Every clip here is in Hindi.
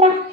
Yeah.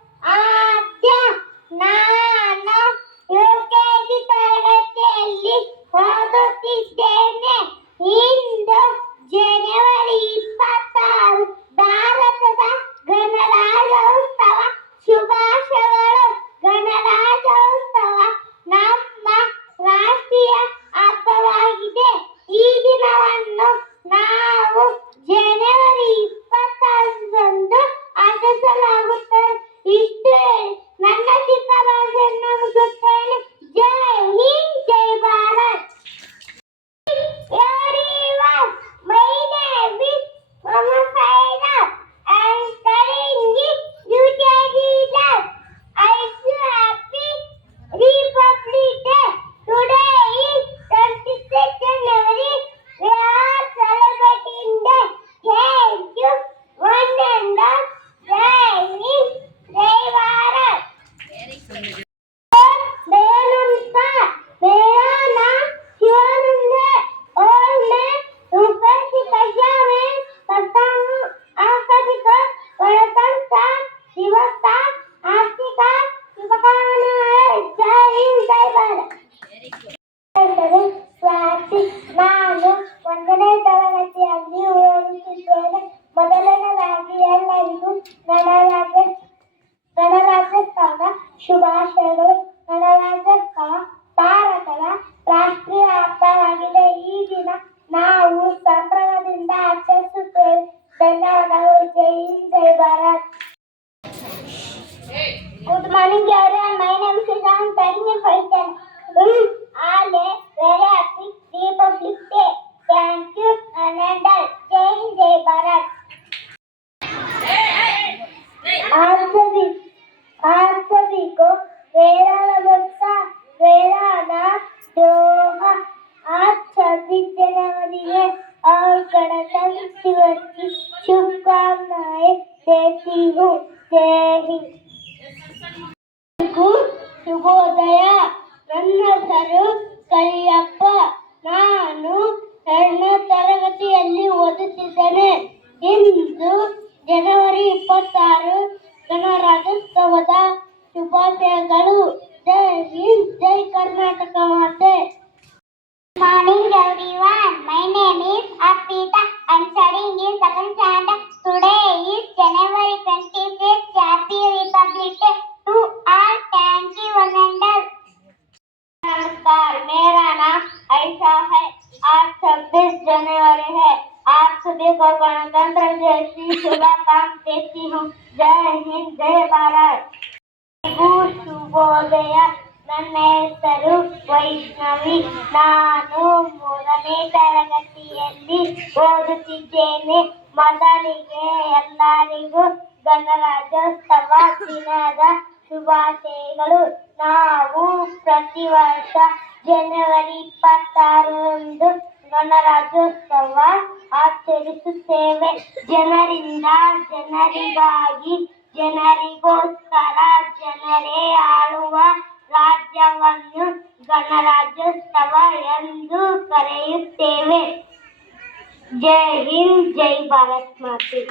गणतंत्र दिवस की शुभकामनाएं देती हूँ जय हिंद ಎಲ್ಲರಿಗೂ ಶುಭೋದಯ ನನ್ನ ಹೆಸರು ಕರಿಯಪ್ಪ ನಾನು ಎರಡನೇ ತರಗತಿಯಲ್ಲಿ ಓದುತ್ತಿದ್ದೇನೆ ಇಂದು ಜನವರಿ ಇಪ್ಪತ್ತಾರು ಗಣರಾಜ್ಯೋತ್ಸವದ ಶುಭಾಶಯಗಳು ಜೈ ಹಿಂದ್ ಜೈ ಕರ್ನಾಟಕ ಮಾತೆ Morning everyone. My name is Apita. I'm studying in second standard. Today is January 26th. Happy Republic Day to all tanki वंदनर. नमस्कार. मेरा नाम आयशा है. आज 26 जनवरी है. आप सभी को गणतंत्र जैसी शुभकाम देती हूँ. जय हिंद जय भारत. शुभोदय ನನ್ನ ಹೆಸರು ವೈಷ್ಣವಿ. ನಾನು ಮೂರನೇ ತರಗತಿಯಲ್ಲಿ ಓದುತ್ತಿದ್ದೇನೆ. ಮೊದಲಿಗೆ ಎಲ್ಲರಿಗೂ ಗಣರಾಜ್ಯೋತ್ಸವ ದಿನದ ಶುಭಾಶಯಗಳು. ನಾವು ಪ್ರತಿ ವರ್ಷ ಜನವರಿ ಇಪ್ಪತ್ತಾರರಂದು ಗಣರಾಜ್ಯೋತ್ಸವ ಆಚರಿಸುತ್ತೇವೆ. ಜನರಿಂದ ಜನರಿಗಾಗಿ ಜನರಿಗೋಸ್ಕರ ಜನರೇ ಆಳುವ ರಾಜ್ಯವನ್ನು ಗಣರಾಜ್ಯೋತ್ಸವ ಎಂದು ಕರೆಯುತ್ತೇವೆ ಜೈ ಹಿಂದ್ ಜೈ ಭಾರತ್ ಮಾತೆ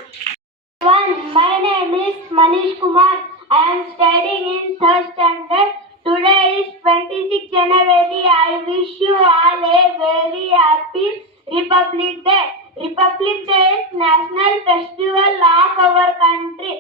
One, my name is Manish Kumar. I I am studying in third standard. Today is 26 January. I wish you all a very happy Republic Day. Republic Day is national festival of our country.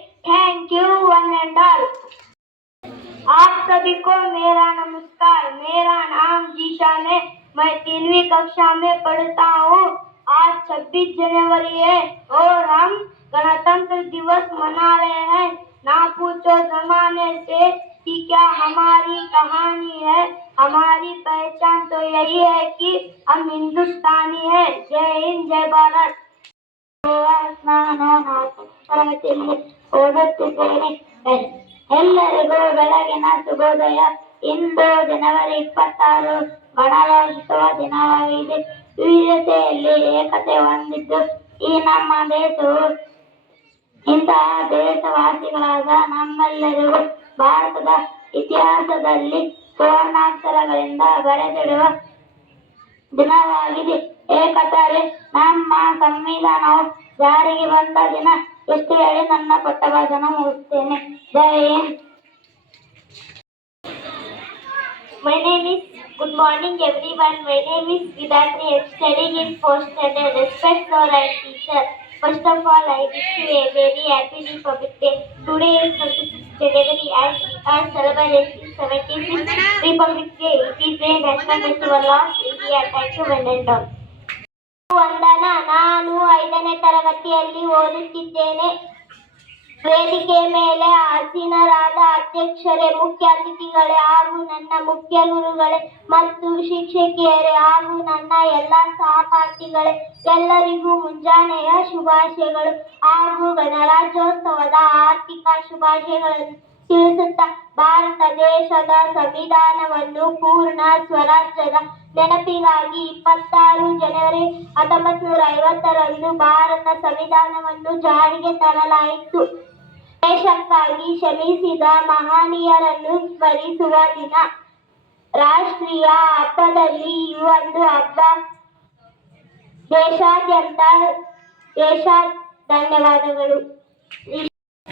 सभी को मेरा नमस्कार। मेरा नाम जीशान है। मैं तीनवी कक्षा में पढ़ता हूँ। आज 26 जनवरी है और हम गणतंत्र दिवस मना रहे हैं। ना पूछो जमाने से कि क्या हमारी कहानी है। हमारी पहचान तो यही है कि हम हिंदुस्तानी है। जय हिंद, जय भारत। ಎಲ್ಲರಿಗೂ ಬೆಳಗಿನ ಶುಭೋದಯ. ಇಂದು ಜನವರಿ ಇಪ್ಪತ್ತಾರು, ಗಣರಾಜ್ಯೋತ್ಸವ ದಿನವಾಗಿದೆ. ವಿವಿಧತೆಯಲ್ಲಿ ಏಕತೆ ಹೊಂದಿದ್ದು ಈ ನಮ್ಮ ದೇಶವು. ಇಂತಹ ದೇಶವಾಸಿಗಳಾದ ನಮ್ಮೆಲ್ಲರಿಗೂ ಭಾರತದ ಇತಿಹಾಸದಲ್ಲಿ ಸುವರ್ಣಾಕ್ಷರಗಳಿಂದ ಬರೆದಿಡುವ ದಿನವಾಗಿದೆ. ಏಕತಾರೆ ನಮ್ಮ ಸಂವಿಧಾನವು ಜಾರಿಗೆ ಬಂದ ದಿನ. ಎಷ್ಟು ಹೇಳಿ ನನ್ನ ಪಟ್ಟ ಭಾಷಣ ಮುಗಿಸ್ತೇನೆ ಜೈ Hind My name is Good morning everyone. My name is Vidatri. I am studying in fourth standard. Respect all our teachers. First of all, I wish you a very happy Republic Day. Today is 26th January and we are celebrating 76th Republic Day. It is a national festival of India. Thank you one and all. ವಂದನ ನಾನು ಐದನೇ ತರಗತಿಯಲ್ಲಿ ಓದುತ್ತಿದ್ದೇನೆ. ವೇದಿಕೆ ಮೇಲೆ ಆಸೀನರಾದ ಅಧ್ಯಕ್ಷರೇ, ಮುಖ್ಯ ಅತಿಥಿಗಳೇ ಹಾಗೂ ನನ್ನ ಮುಖ್ಯ ಗುರುಗಳೇ ಮತ್ತು ಶಿಕ್ಷಕಿಯರೇ ಹಾಗೂ ನನ್ನ ಎಲ್ಲ ಸಹಪಾಠಿಗಳೇ, ಎಲ್ಲರಿಗೂ ಮುಂಜಾನೆಯ ಶುಭಾಶಯಗಳು ಹಾಗೂ ಗಣರಾಜ್ಯೋತ್ಸವದ ಆರ್ಥಿಕ ಶುಭಾಶಯಗಳನ್ನು ತಿಳಿಸುತ್ತಾ, ಭಾರತ ದೇಶದ ಸಂವಿಧಾನವನ್ನು ಪೂರ್ಣ ಸ್ವರಾಜ್ಯದ ನೆನಪಿಗಾಗಿ ಇಪ್ಪತ್ತಾರು ಜನವರಿ ಹತ್ತೊಂಬತ್ತು ನೂರ ಐವತ್ತರಂದು ಭಾರತ ಸಂವಿಧಾನವನ್ನು ಜಾರಿಗೆ ತರಲಾಯಿತು. ದೇಶಕ್ಕಾಗಿ ಶ್ರಮಿಸಿದ ಮಹನೀಯರನ್ನು ಸ್ಮರಿಸುವ ದಿನ. ರಾಷ್ಟ್ರೀಯ ಹಬ್ಬದಲ್ಲಿ ಈ ಒಂದು ಹಬ್ಬ. ದೇಶಾದ್ಯಂತ ದೇಶ ಧನ್ಯವಾದಗಳು.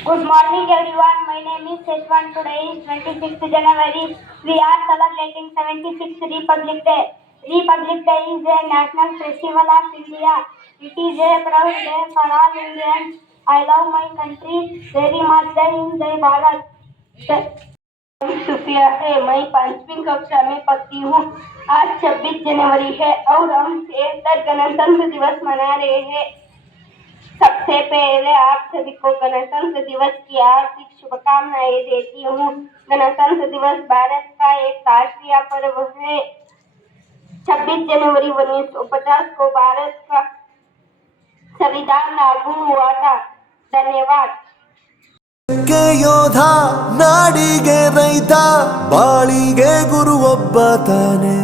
Good morning everyone. My name is Seshwan. Today is 26th January. We are celebrating 76th Republic Day. Republic Day is a national festival of India. It is a proud day for all Indians. I love my country very much. Jai Hind, Jai Bharat. Sufiya है मैं पांचवी कक्षा में पढ़ती हूँ आज 26 जनवरी है और हम इकहत्तर गणतंत्र दिवस मना रहे हैं सबसे पहले आप सभी को गणतंत्र दिवस की हार्दिक शुभकामनाएं देती हूँ गणतंत्र दिवस भारत का एक राष्ट्रीय पर्व है 26 जनवरी 1950 को भारत का संविधान लागू हुआ था धन्यवाद ಕೆ ಯೋಧ ನಾಡಿಗೆ ರೈತ ಬಾಳಿಗೆ ಗುರು ಒಬ್ಬ ತಾನೆ